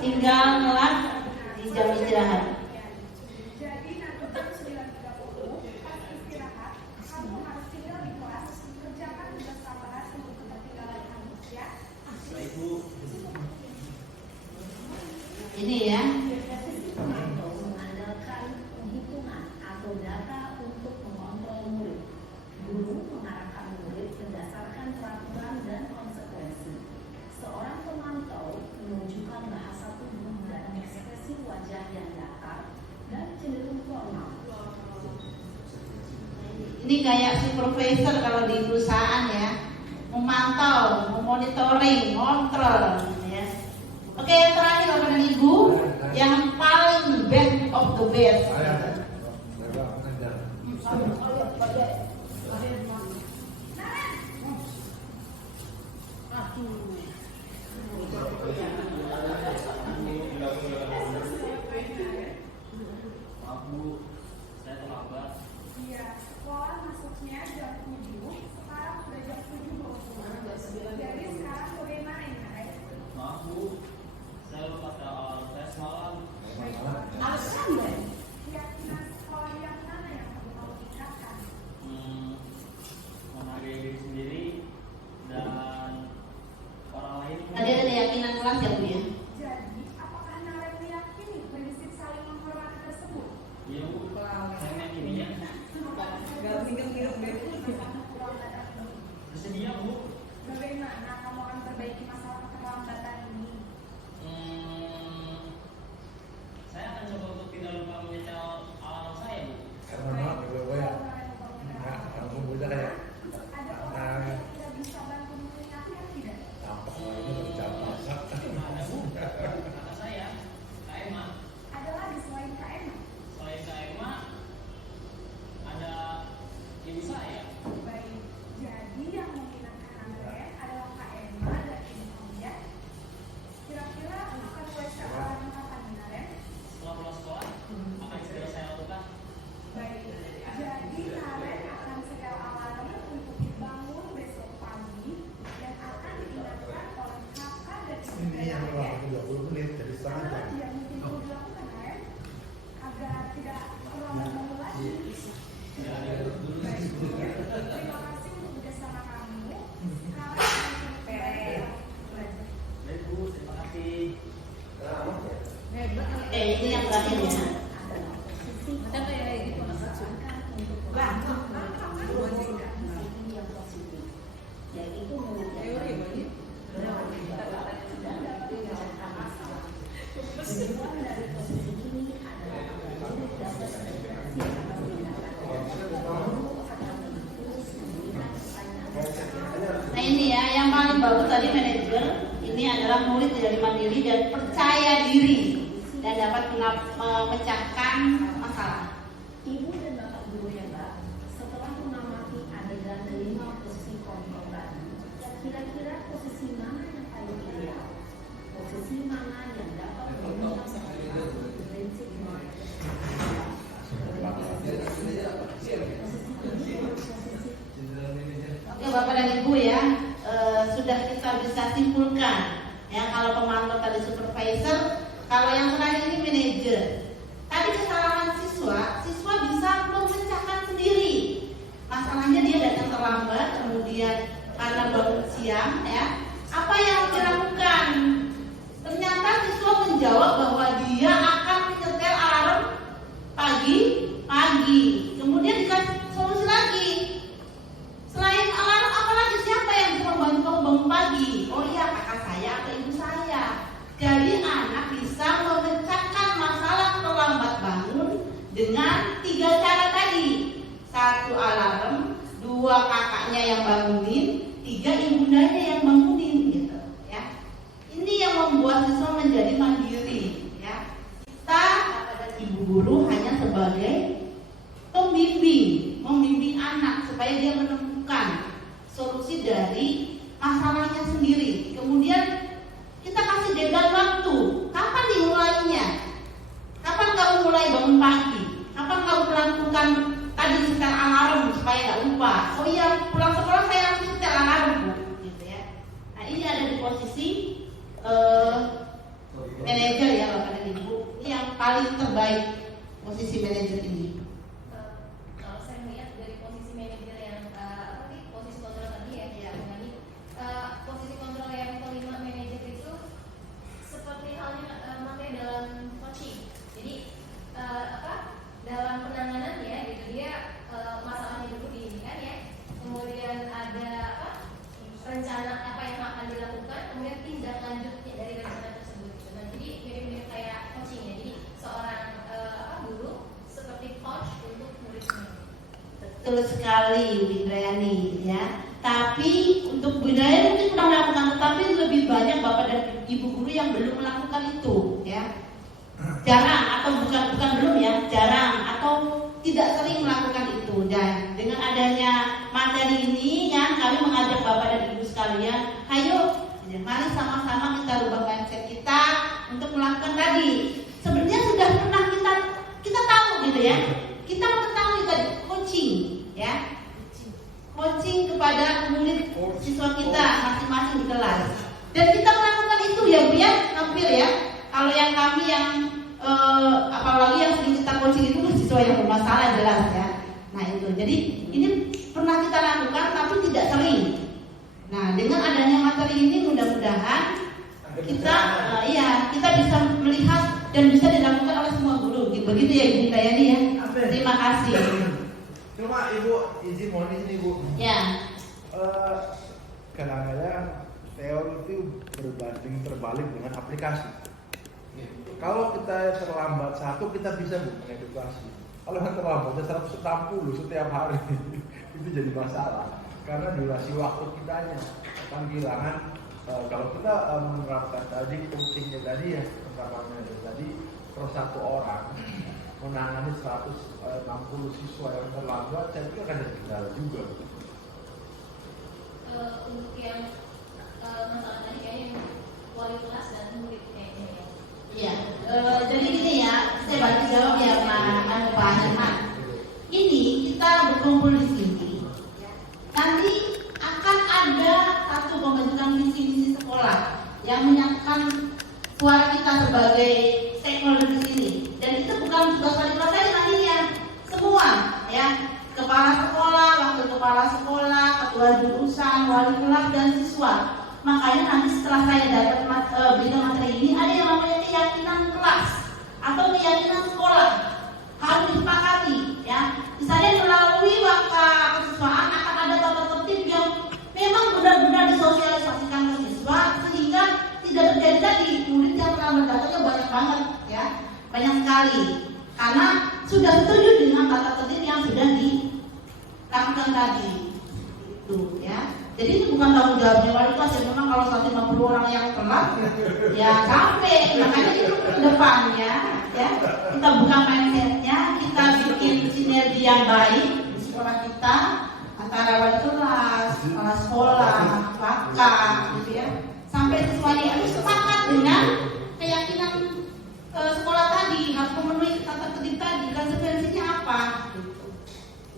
tinggal kelas di jam istirahat. Jadi nanti jam 9.30 pas istirahat, kamu harus tinggal di kelas, kerjakan tugas tambahan untuk ketertinggalan kamu ya. Baik Bu. Ini ya, Sisi pemantau mengandalkan penghitungan atau data untuk mengontrol murid. Guru mengarahkan murid berdasarkan peraturan dan konsekuensi. Seorang pemantau menunjukkan bahasa tubuh dan ekspresi wajah yang datar dan cenderung formal. ini kayak supervisor kalau di perusahaan ya, memantau, memonitoring, kontrol, ya. Oke, yang terakhir Bapak dan Ibu, yang paling best of the best. Maaf Bu, saya terlambat. Iya, sekolah masuknya jam 7, sekarang sudah jam 7.20. Jadi sekarang bagaimana ini, Nay? Maaf Bu, saya lupa tes malam. Alasan, ya? Oke, ini yang terakhir ya. adalah posisi diusahakan untuk posisi yang positif, yaitu menjadi tujuan dari posisi ini adalah agar guru dapat berinteraksi sama tindakan guru akan menulis memberikan pertanyaan. Nah ini ya, yang paling bagus tadi manajer ini adalah murid jadi mandiri dan percaya diri dan dapat memecahkan masalah. Ibu dan bapak guru hebat setelah mengamati adegan 5 posisi kontrol tadi, kira-kira posisi mana yang paling ideal? Posisi mana yang dapat menggunakan prinsip Oke Bapak dan Ibu ya, sudah kita bisa simpulkan ya kalau pemantau tadi supervisor, kalau yang terakhir ini manajer. Tadi kesalahan siswa bisa memecahkan sendiri. Masalahnya dia datang terlambat, kemudian karena bangun siang ya, apa yang dilakukan? Ternyata siswa menjawab bahwa dia akan menyetel alarm pagi. Kemudian dikasih solusi lagi. Selain alarm, apalagi siapa yang bisa membantu kamu bangun pagi? Oh iya, kakak saya atau ibu saya. Jadi anak bisa memecahkan masalah terlambat bangun dengan 3 cara tadi. 1 alarm, 2 kakaknya yang bangunin, 3 ibundanya yang bangunin gitu ya. Ini yang membuat siswa menjadi mandiri ya. Kita ibu guru hanya sebagai membimbing anak supaya dia menemukan solusi dari masalahnya sendiri. Kemudian kita kasih deadline waktu. Kapan dimulainya? Kapan kamu mulai bangun pagi? Kapan kamu melakukan tadi setel alarm supaya nggak lupa? Oh iya, pulang sekolah saya langsung setel alarm, Bu. Gitu ya. Nah ini ada di posisi manajer ya Bapak dan Ibu. Ini yang paling terbaik posisi manajer ini. Kalau saya melihat dari posisi manajer yang posisi kontrol tadi ya, mengenai posisi kontrol yang kelima manajer itu seperti halnya materi dalam coaching. Jadi dalam penanganannya gitu dia masalahnya dulu diinginkan ya, kemudian ada rencana apa yang akan dilakukan, kemudian tindak lanjutnya dari rencana tersebut. Nah, jadi mirip-mirip kayak coaching ya. Jadi seorang guru seperti coach untuk muridnya. Betul sekali Bu Indrayani ya. Tapi untuk Bu Indrayani mungkin pernah melakukan, tetapi lebih banyak Bapak dan Ibu guru yang belum melakukan itu ya. Jarang atau bukan belum ya, jarang atau tidak sering melakukan itu. Dan dengan adanya materi ini ya, kami mengajak Bapak dan Ibu sekalian, ayo mari sama-sama kita rubah mindset kita untuk melakukan tadi. Sebenarnya sudah pernah kita tahu gitu ya. Kita mengetahui tadi coaching ya. Coaching kepada murid siswa kita masing-masing di kelas. Dan kita melakukan itu ya Bu ya, hampir ya. Kalau yang kami yang apalagi yang sering kita coaching itu siswa yang bermasalah jelas ya. Nah itu, jadi ini pernah kita lakukan tapi tidak sering. Nah dengan adanya materi ini mudah-mudahan kita kita bisa melihat dan bisa dilakukan oleh semua guru. Begitu ya Ibu Indrayani ya. Terima kasih. Cuma Ibu izin mohon izin Ibu. Ya. Kadang-kadang teori itu berbanding terbalik dengan aplikasi. Kalau kita terlambat satu, kita bisa mengedukasi. Kalau terlambatnya 160 setiap hari, itu jadi masalah. Karena durasi waktu kitanya akan kehilangan. Kalau kita menerapkan tadi coachingnya tadi ya, penerapannya tadi per 1 orang menangani 160 siswa yang terlambat, saya pikir akan ada kendala juga. Untuk yang masalah tadi kayaknya wali kelas dan murid kayaknya ya. Iya, jadi gini ya, saya bantu jawab ya Pak Herman. Ini kita berkumpul di sini. Nanti akan ada satu pembentukan visi-misi sekolah yang menyatakan suara kita sebagai stakeholder di sini. Dan itu bukan tugas wali kelas saja nantinya, semua ya, kepala sekolah, wakil kepala sekolah, ketua jurusan, wali kelas dan siswa. Makanya nanti setelah saya dapat berikan materi ini, ada yang namanya keyakinan kelas atau keyakinan sekolah harus disepakati, ya. Misalnya melalui waka kesiswaan akan ada tata tertib yang memang benar-benar disosialisasikan ke siswa sehingga tidak terjadi tadi murid yang terlambat datangnya banyak banget, ya, banyak sekali, karena sudah setuju dengan tata tertib yang sudah dilakukan tadi, itu, ya. Jadi itu bukan tanggung jawabnya wali kelas, ya. Memang kalau 150 orang yang telat, ya capek, makanya itu ke depannya, ya, kita buka mindsetnya, kita bikin sinergi yang baik di sekolah kita antara wali kelas, kepala sekolah, waka, gitu ya, sampai siswanya itu sepakat dengan keyakinan sekolah tadi harus memenuhi tata tertib tadi, konsekuensinya apa,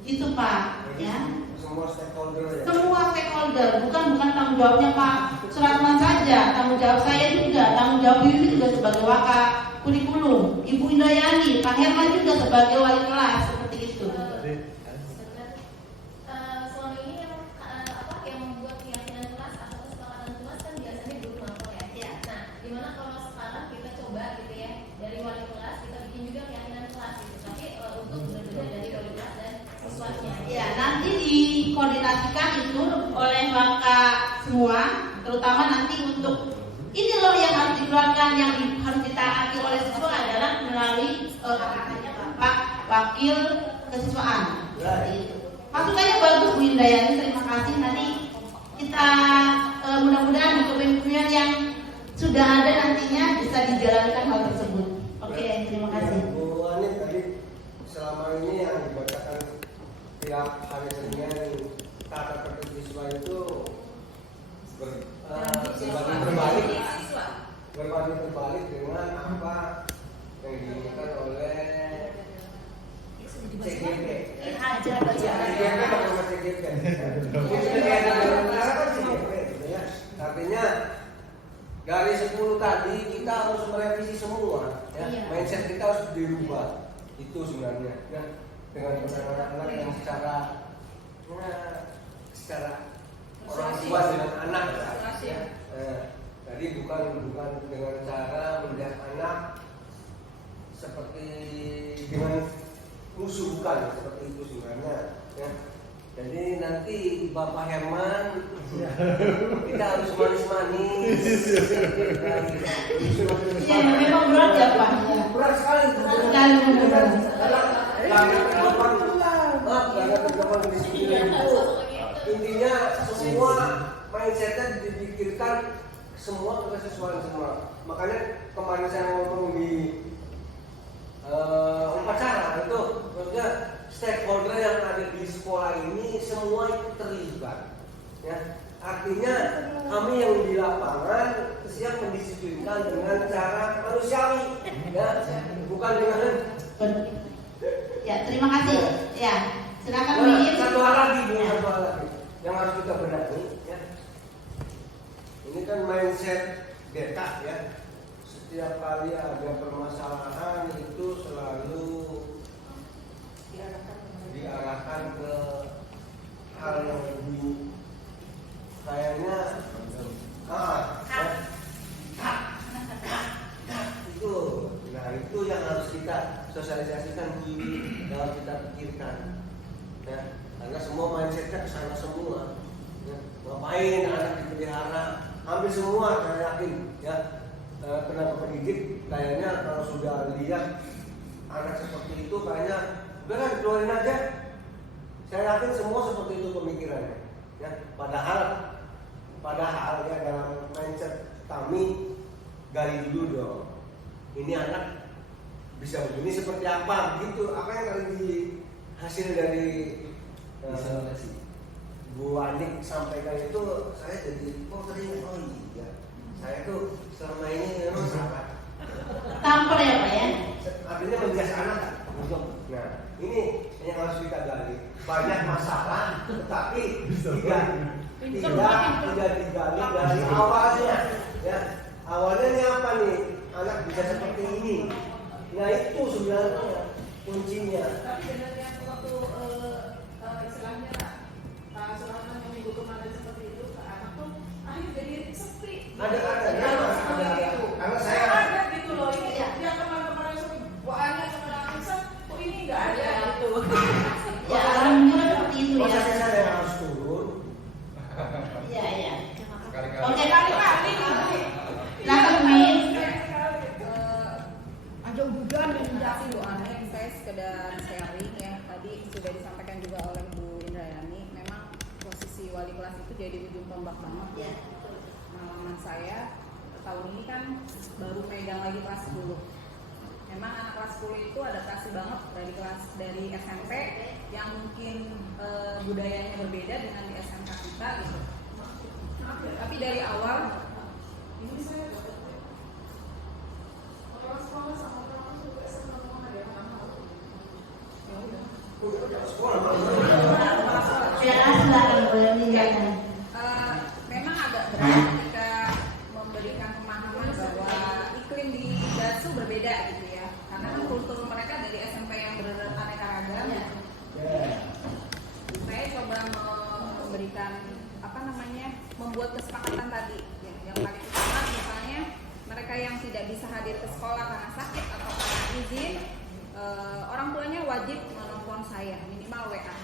gitu Pak, ya. Semua stakeholder ya. Semua stakeholder, bukan tanggung jawabnya Pak Suratman saja, tanggung jawab saya juga, tanggung jawab Yuni juga sebagai waka kurikulum, Ibu Indayani, Pak Herman juga sebagai wali kelas, seperti itu. Selama ini yang membuat keyakinan kelas atau kesepakatan kelas kan biasanya guru lapor, ya. Nah, dimana kalau sekarang kita coba gitu ya, dari wali kelas kita bikin juga keyakinan kelas gitu, tapi untuk berbeda dari wali kelas dan siswanya. Ya, nanti dikoordinasikan itu oleh waka semua, terutama nanti untuk ini loh yang harus dikeluarkan, yang harus ditaati oleh siswa adalah melalui Bapak Wakil Kesiswaan. Masukannya bagus Bu Indayani, terima kasih. Nanti kita mudah-mudahan di kepemimpinan yang sudah ada nantinya bisa dijalankan hal tersebut. Oke, terima kasih. Bu Ani tadi selama ini yang dibacakan tiap hari Senin tata tertib siswa itu berbanding terbalik dengan apa yang diinginkan oleh CGP. Artinya dari 10 tadi kita harus merevisi semua, ya. Mindset kita harus dirubah. Itu sebenarnya, ya. Dengan anak-anak yang secara orang tua dengan anak, ya. Jadi bukan dengan cara melihat anak seperti dengan musuh, bukan seperti itu sebenarnya, ya. Jadi nanti Bapak Herman kita harus manis-manis. Ya, memang berat ya Pak. Berat sekali. Karena kedepan disiplin itu intinya semua mindsetnya dipikirkan semua kesesuaian semua. Makanya kemarin saya ngomong di upacara itu, maksudnya stakeholder yang ada di sekolah ini semua itu terlibat, ya. Artinya kami yang di lapangan siap mendisiplinkan dengan cara manusiawi, ya, bukan dengan. Ya, terima kasih. Ya, silakan Min. Satu hal lagi yang harus kita benahi, ya. Ini kan mindset detak, ya. Setiap kali ada permasalahan itu selalu diarahkan ke hal yang lebih kayaknya itu. Nah, itu yang harus kita sosialisasikan dalam kita pikirkan, ya. Karena semua mindsetnya kesana semua, ya. Ngapain anak dipelihara, hampir semua saya yakin, ya. Tenaga pendidik kayaknya kalau sudah lihat anak seperti itu kayaknya udah keluarin aja. Saya yakin semua seperti itu pemikirannya, ya. Padahal ya dalam mindset kami gali dulu dong, ini anak bisa begini seperti apa, gitu. Apa yang kali di hasil dari Bu Anik sampaikan itu, saya jadi teringat, oh iya, saya tuh selama ini memang sangat tampar ya Pak, ya. Artinya menjas anak. Nah, ini yang harus kita gali. Banyak masalah, tetapi tidak digali dari awalnya, ya. Awalnya ini apa nih? Anak bisa seperti ini. Nah, itu sebenarnya kuncinya. Tapi sebenarnya waktu istilahnya Pak Suratman yang minggu kemarin seperti itu ke anak tuh akhirnya jadi sepi. Ada. Karena saya ada gitu loh. Ini yang kemarin-kemarin sekedar sharing ya, tadi sudah disampaikan juga oleh Bu Indrayani, memang posisi wali kelas itu jadi ujung tombak banget ya. Pengalaman saya tahun ini kan baru megang lagi kelas 10. Memang anak kelas 10 itu adaptasi banget dari SMP yang mungkin budayanya berbeda dengan di SMK kita gitu. Tapi dari awal ini saya sekolah sama orang juga senang ada yang memang agak berat ketika memberikan pemahaman bahwa iklim di Datsu berbeda gitu ya, karena kan kultur mereka dari SMP yang beraneka ragam. Saya coba memberikan membuat kesepakatan tadi ya, yang paling utama misalnya mereka yang tidak bisa hadir ke sekolah karena sakit atau karena izin, orang tuanya wajib menelpon saya minimal WA.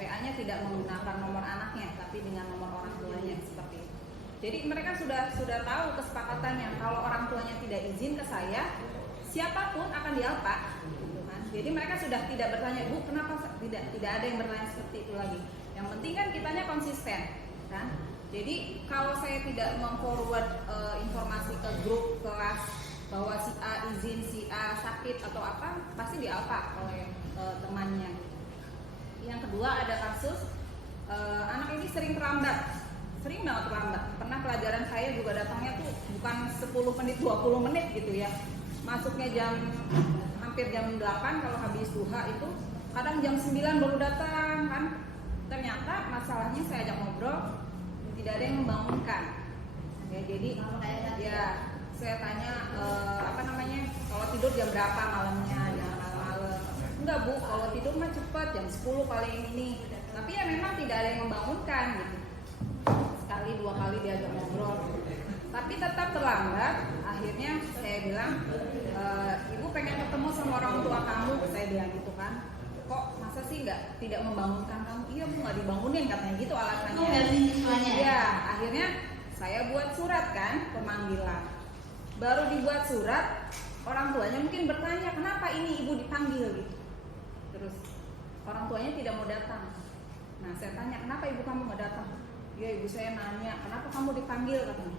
WA-nya tidak menggunakan nomor anaknya tapi dengan nomor orang tuanya seperti itu. Jadi mereka sudah tahu kesepakatannya, kalau orang tuanya tidak izin ke saya, siapapun akan dialpa. Gitu kan. Jadi mereka sudah tidak bertanya, Bu, kenapa tidak ada yang bertanya seperti itu lagi. Yang penting kan kitanya konsisten, kan? Jadi kalau saya tidak memforward informasi ke grup kelas bahwa si A izin, si A sakit atau apa, pasti dialpa oleh temannya. Yang kedua ada kasus anak ini sering banget terlambat. Pernah pelajaran saya juga datangnya tuh bukan 10 menit, 20 menit gitu ya. Masuknya hampir jam 8 kalau habis duha itu, kadang jam 9 baru datang kan. Ternyata masalahnya saya ajak ngobrol, tidak ada yang membangunkan. Ya, jadi ya saya tanya kalau tidur jam berapa malamnya, jangan malam-malam. Enggak Bu, kalau tidur mah cepat jam 10 paling ini. Tapi ya memang tidak ada yang membangunkan gitu. Sekali dua kali diajak ngobrol, tapi tetap terlambat. Akhirnya saya bilang, Ibu pengen ketemu sama orang tua kamu, saya bilang gitu kan. Kok masa sih tidak membangunkan kamu? Iya Bu, nggak dibangunin katanya gitu alasannya. Ya, akhirnya saya buat surat kan pemanggilan. Baru dibuat surat, orang tuanya mungkin bertanya kenapa ini ibu dipanggil gitu. Terus orang tuanya tidak mau datang. Nah saya tanya kenapa ibu kamu nggak datang? Ya ibu saya nanya kenapa kamu dipanggil katanya.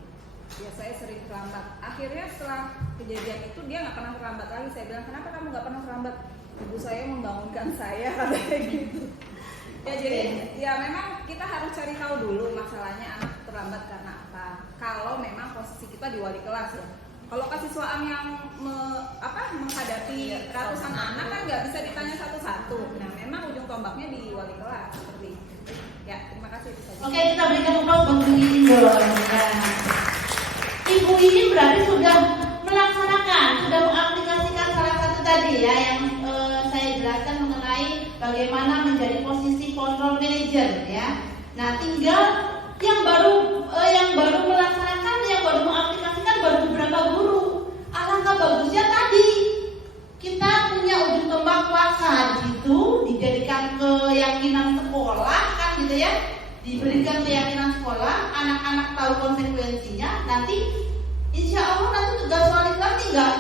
Ya saya sering terlambat. Akhirnya setelah kejadian itu dia nggak pernah terlambat lagi. Saya bilang kenapa kamu nggak pernah terlambat? Ibu saya membangunkan saya katanya gitu. Ya jadi ya memang kita harus cari tahu dulu masalahnya anak terlambat karena apa. Kalau memang posisi kita di wali kelas ya. Kalau kasiswaan yang menghadapi ratusan anak kan nggak bisa ditanya satu-satu. Nah memang ujung tombaknya di wali kelas seperti itu. Ya terima kasih. Oke, kita berikan aplaus untuk Bu Iin dulu. Ibu ini berarti sudah melaksanakan, sudah mengaplikasikan salah satu tadi ya yang saya jelaskan mengenai bagaimana menjadi posisi control manager ya. Nah tinggal yang baru melaksanakan, yang baru mengaplikasikan baru beberapa guru. Alangkah bagusnya tadi kita punya ujung tombak puasa gitu, dijadikan keyakinan sekolah kan gitu ya, diberikan keyakinan sekolah, anak-anak tahu konsekuensinya. Nanti insya Allah nanti tugas wali kelas nggak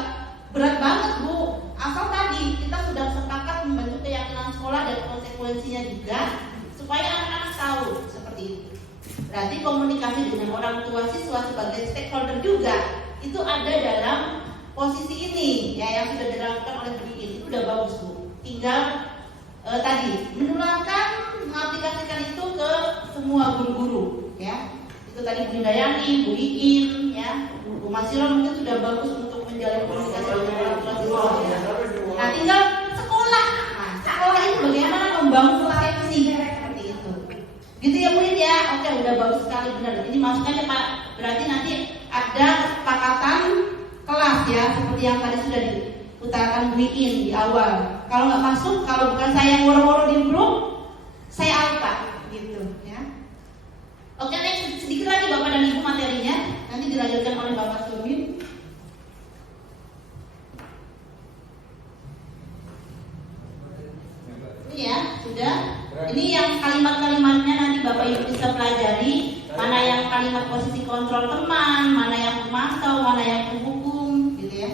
berat banget Bu, asal tadi kita sudah sepakat membentuk keyakinan sekolah dan konsekuensinya juga supaya anak-anak tahu seperti itu. Berarti komunikasi dengan orang tua siswa sebagai stakeholder juga itu ada dalam posisi ini ya yang sudah dilakukan oleh Bu Iin. Itu udah bagus Bu. Tinggal tadi menularkan, mengaplikasikan itu ke semua guru-guru ya. Itu tadi Bu Indayani, Bu Iin ya, Bu Masiro mungkin sudah bagus untuk menjalin komunikasi dengan orang tua siswa ya. Nah tinggal sekolah. Nah, sekolah itu bagaimana membangun persepsi seperti itu. Gitu ya Bu Iin ya. Oke, udah bagus sekali benar. Ini masukannya Pak. Berarti nanti ada kesepakatan kelas ya, seperti yang tadi sudah diutarakan Bu Iin di awal. Kalau nggak masuk, kalau bukan saya yang woro-woro di grup, saya alpa gitu ya. Oke, next sedikit lagi Bapak dan Ibu materinya, nanti dilanjutkan oleh Bapak Sumin. Ini ya, sudah. Ini yang kalimat-kalimatnya nanti Bapak Ibu bisa pelajari. Mana yang kalimat posisi kontrol teman, mana yang pemantau, mana yang penghukum, gitu ya.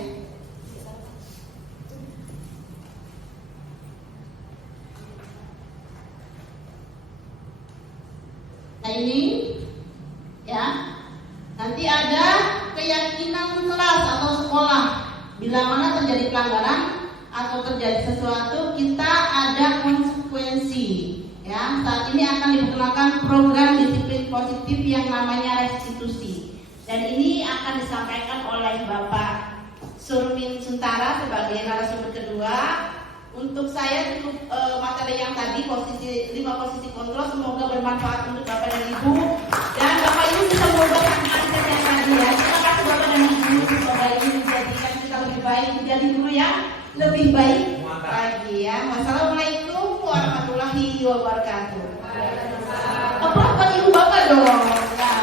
Berarti ada keyakinan kelas atau sekolah. Bila mana terjadi pelanggaran atau terjadi sesuatu, kita ada konsekuensi. Ya, saat ini akan diperkenalkan program disiplin positif yang namanya restitusi. Dan ini akan disampaikan oleh Bapak Surmin Suntara sebagai narasumber kedua. Untuk saya cukup materi yang tadi 5 posisi kontrol semoga bermanfaat untuk Bapak dan Ibu. Dan Bapak Ibu bisa mengubah mindset yang tadi ya. Terima kasih Bapak dan Ibu. Semoga ini menjadikan kita lebih baik, menjadi guru yang lebih baik lagi ya. Wassalamualaikum warahmatullahi wabarakatuh. Apa Ibu Bapak dong? Ya.